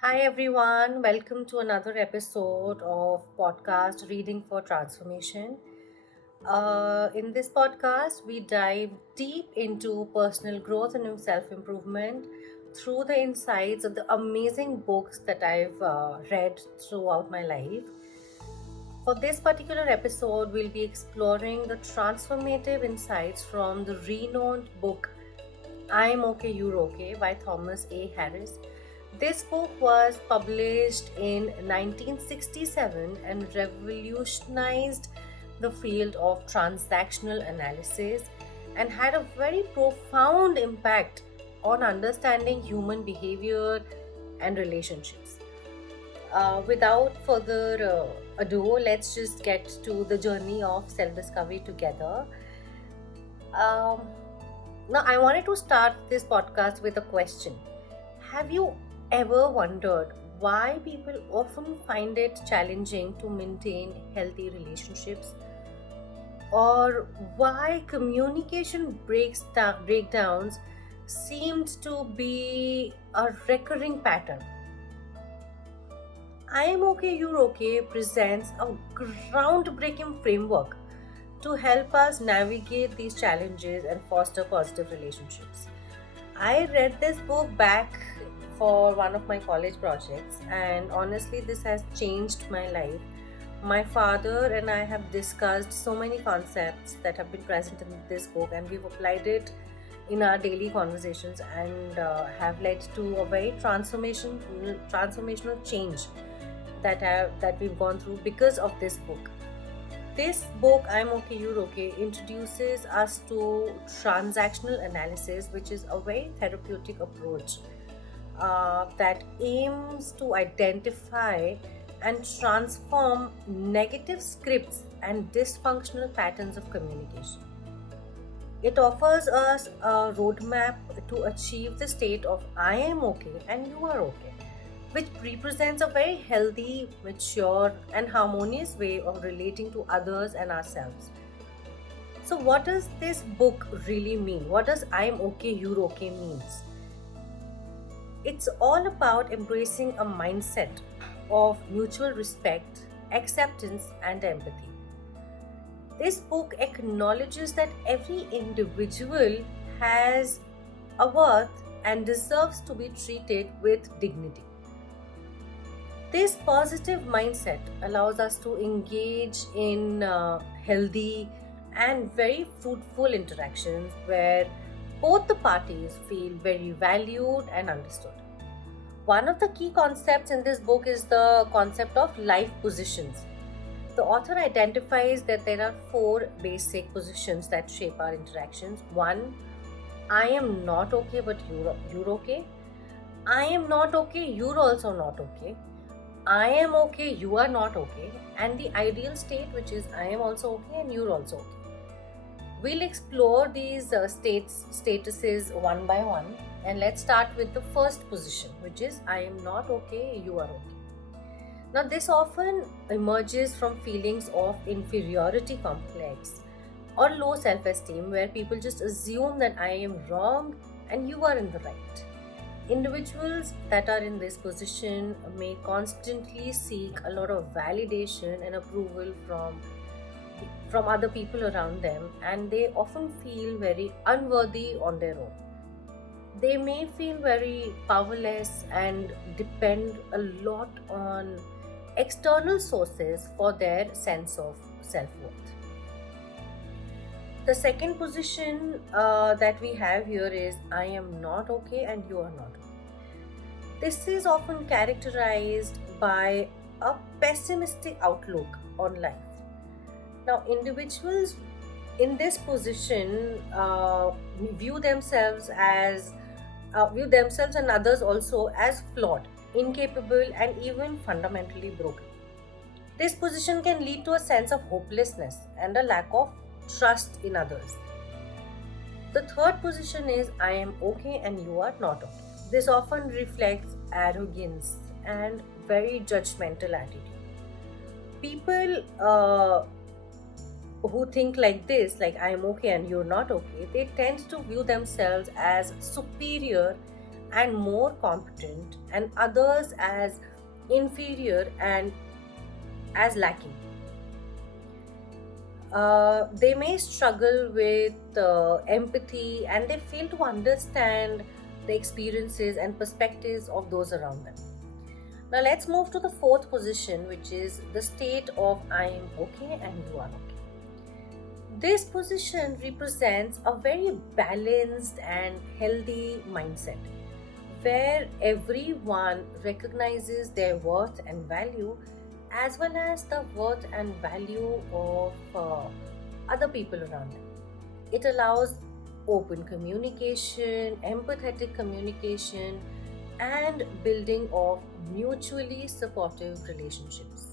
Hi everyone, welcome to another episode of podcast Reading for Transformation. In this podcast, we dive deep into personal growth and self improvement through the insights of the amazing books that I've read throughout my life. For this particular episode, we'll be exploring the transformative insights from the renowned book I'm Okay, You're Okay by Thomas A. Harris. This book was published in 1967 and revolutionized the field of transactional analysis and had a very profound impact on understanding human behavior and relationships. Without further ado, let's just get to the journey of self discovery together. Um, Now, I wanted to start this podcast with a question. Have you ever wondered why people often find it challenging to maintain healthy relationships? Or why communication breakdowns seemed to be a recurring pattern? I Am Okay, You're Okay presents a groundbreaking framework to help us navigate these challenges and foster positive relationships. I read this book back for one of my college projects, and honestly, this has changed my life. My father and I have discussed so many concepts that have been present in this book, and we've applied it in our daily conversations and have led to a very transformational change that we've gone through because of this book. This book, I'm Okay, You're Okay, introduces us to transactional analysis, which is a very therapeutic approach that aims to identify and transform negative scripts and dysfunctional patterns of communication. It offers us a roadmap to achieve the state of I am okay and you are okay, which represents a very healthy, mature, and harmonious way of relating to others and ourselves. So, what does this book really mean? What does I'm okay, you're okay means? It's all about embracing a mindset of mutual respect, acceptance, and empathy. This book acknowledges that every individual has a worth and deserves to be treated with dignity. This positive mindset allows us to engage in healthy and very fruitful interactions where both the parties feel very valued and understood. One of the key concepts in this book is the concept of life positions. The author identifies that there are four basic positions that shape our interactions. One, I am not okay, but you're okay. I am not okay, you're also not okay. I am okay, you are not okay, and the ideal state, which is I am also okay and you're also okay. We'll explore these statuses one by one, and let's start with the first position, which is I am not okay, you are okay. Now, this often emerges from feelings of inferiority complex or low self esteem, where people just assume that I am wrong and you are in the right. Individuals that are in this position may constantly seek a lot of validation and approval from other people around them, and they often feel very unworthy on their own. They may feel very powerless and depend a lot on external sources for their sense of self-worth. The second position that we have here is I am not okay and you are not okay. This is often characterized by a pessimistic outlook on life. Now, individuals in this position view themselves and others also as flawed, incapable, and even fundamentally broken. This position can lead to a sense of hopelessness and a lack of trust in others. The third position is I am okay and you are not okay. This often reflects arrogance and very judgmental attitude. People who think like this, like I am okay and you're not okay, they tend to view themselves as superior and more competent, and others as inferior and as lacking. They may struggle with empathy, and they fail to understand the experiences and perspectives of those around them. Now, let's move to the fourth position, which is the state of I am okay and you are okay. This position represents a very balanced and healthy mindset where everyone recognizes their worth and value, as well as the worth and value of other people around them. It allows open communication, empathetic communication, and building of mutually supportive relationships.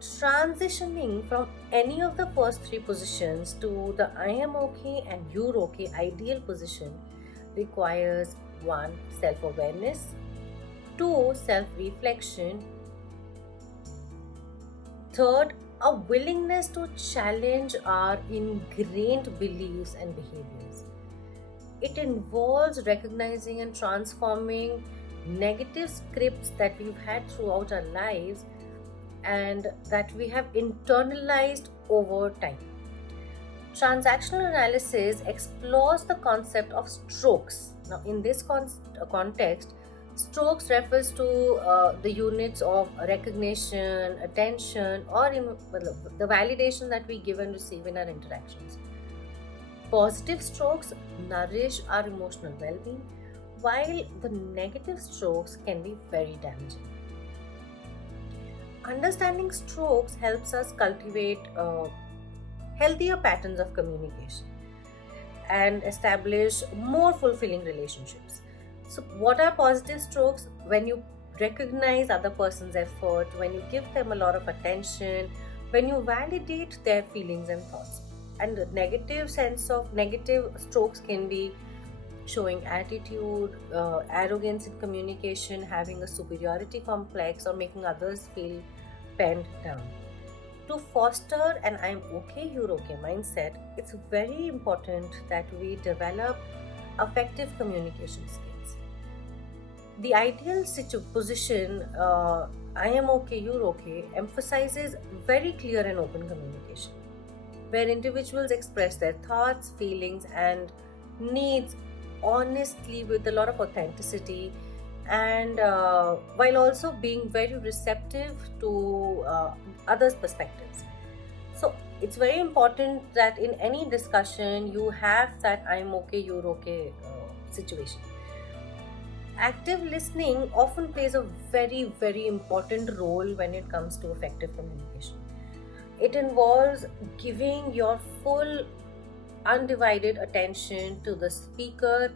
Transitioning from any of the first three positions to the I am okay and you're okay ideal position requires one, self awareness, two, self reflection, third, a willingness to challenge our ingrained beliefs and behaviors. It involves recognizing and transforming negative scripts that we've had throughout our lives and that we have internalized over time. Transactional analysis explores the concept of strokes. Now, in this context, strokes refers to the units of recognition, attention, or the validation that we give and receive in our interactions. Positive strokes nourish our emotional well being, while the negative strokes can be very damaging. Understanding strokes helps us cultivate healthier patterns of communication and establish more fulfilling relationships. So, what are positive strokes? When you recognize other person's effort, when you give them a lot of attention, when you validate their feelings and thoughts. And the negative strokes can be showing attitude, arrogance in communication, having a superiority complex, or making others feel penned down. To foster an I'm okay, you're okay mindset, it's very important that we develop effective communication skills. The ideal position, I am okay, you're okay, emphasizes very clear and open communication, where individuals express their thoughts, feelings, and needs honestly with a lot of authenticity, and while also being very receptive to others' perspectives. So it's very important that in any discussion you have that I'm okay, you're okay situation. Active listening often plays a very, very important role when it comes to effective communication. It involves giving your full undivided attention to the speaker,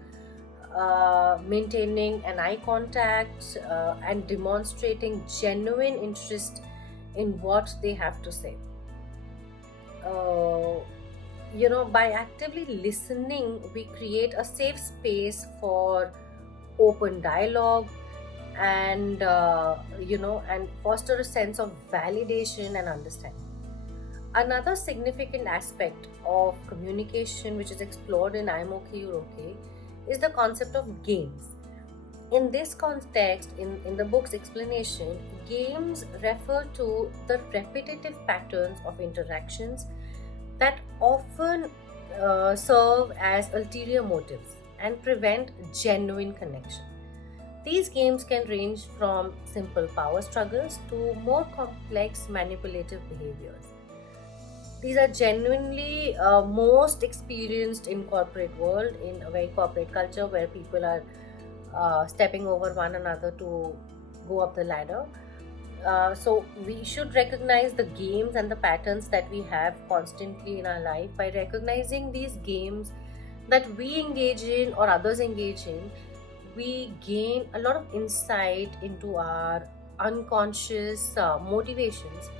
maintaining an eye contact, and demonstrating genuine interest in what they have to say. Uh, by actively listening, we create a safe space for open dialogue and foster a sense of validation and understanding. Another significant aspect of communication, which is explored in I'm okay, you're okay, is the concept of games. In this context, in the book's explanation, games refer to the repetitive patterns of interactions that often serve as ulterior motives and prevent genuine connection. These games can range from simple power struggles to more complex manipulative behaviors. These are genuinely most experienced in corporate world, in a very corporate culture where people are stepping over one another to go up the ladder. So we should recognize the games and the patterns that we have constantly in our life. By recognizing these games that we engage in or others engage in, we gain a lot of insight into our unconscious motivations,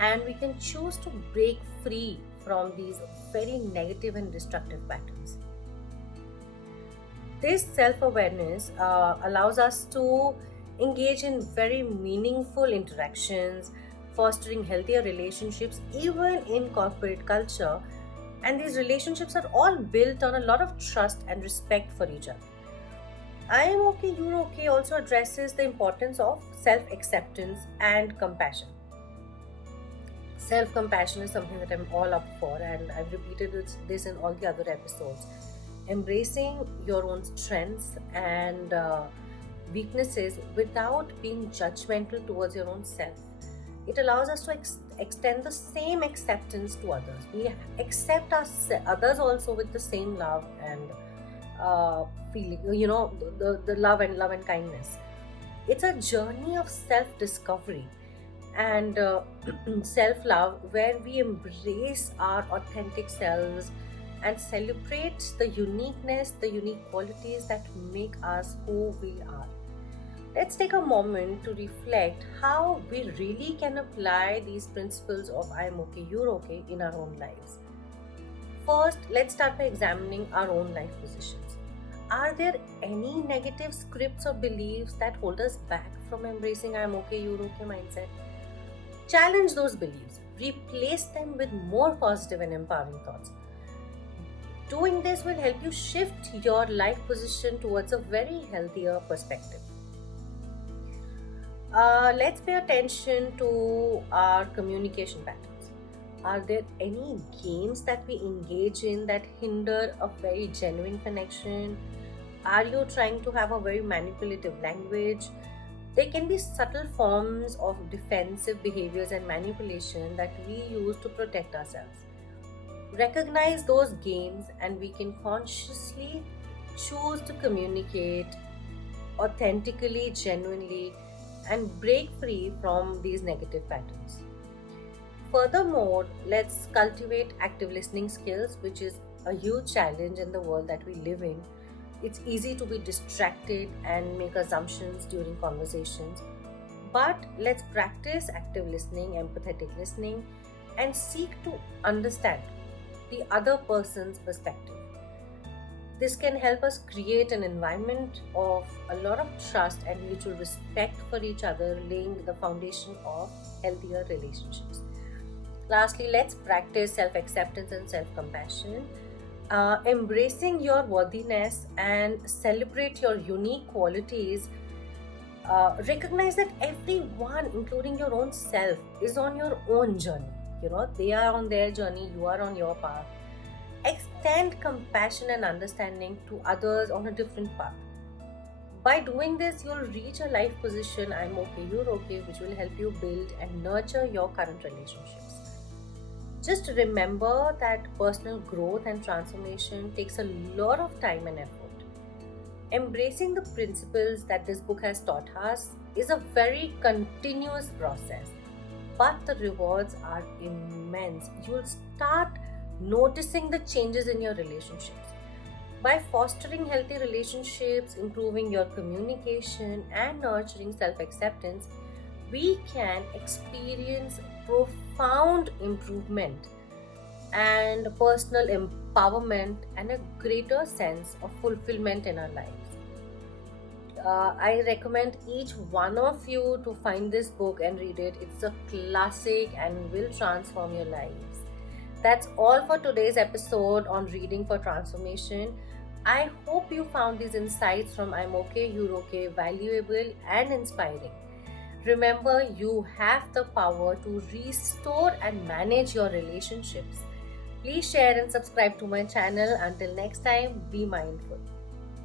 and we can choose to break free from these very negative and destructive patterns. This self awareness allows us to engage in very meaningful interactions, fostering healthier relationships even in corporate culture. And these relationships are all built on a lot of trust and respect for each other. I am okay, you're okay also addresses the importance of self acceptance and compassion. Self compassion is something that I'm all up for, and I've repeated this in all the other episodes. Embracing your own strengths and weaknesses without being judgmental towards your own self. It allows us to extend the same acceptance to others. We accept others also with the same love and feeling, the love and kindness. It's a journey of self discovery and self love where we embrace our authentic selves and celebrate the uniqueness, the unique qualities that make us who we are. Let's take a moment to reflect how we really can apply these principles of I'm okay, you're okay in our own lives. First, let's start by examining our own life positions. Are there any negative scripts or beliefs that hold us back from embracing I'm okay, you're okay mindset? Challenge those beliefs, replace them with more positive and empowering thoughts. Doing this will help you shift your life position towards a very healthier perspective. Let's pay attention to our communication patterns. Are there any games that we engage in that hinder a very genuine connection? Are you trying to have a very manipulative language? There can be subtle forms of defensive behaviors and manipulation that we use to protect ourselves. Recognize those games, and we can consciously choose to communicate authentically, genuinely, and break free from these negative patterns. Furthermore, let's cultivate active listening skills, which is a huge challenge in the world that we live in. It's easy to be distracted and make assumptions during conversations, but let's practice active listening, empathetic listening, and seek to understand the other person's perspective. This can help us create an environment of a lot of trust and mutual respect for each other, laying the foundation of healthier relationships. Lastly, let's practice self acceptance and self compassion. Embracing your worthiness and celebrate your unique qualities. Recognize that everyone, including your own self, is on your own journey. They are on their journey, you are on your path. Extend compassion and understanding to others on a different path. By doing this, you'll reach a life position I'm okay, you're okay, which will help you build and nurture your current relationships. Just remember that personal growth and transformation takes a lot of time and effort. Embracing the principles that this book has taught us is a very continuous process, but the rewards are immense. You'll start noticing the changes in your relationships. By fostering healthy relationships, improving your communication, and nurturing self acceptance, we can experience profound improvement and personal empowerment and a greater sense of fulfillment in our lives. I recommend each one of you to find this book and read it. It's a classic and will transform your lives. That's all for today's episode on Reading for Transformation. I hope you found these insights from I'm okay, you're okay valuable and inspiring. Remember, you have the power to restore and manage your relationships. Please share and subscribe to my channel. Until next time, be mindful.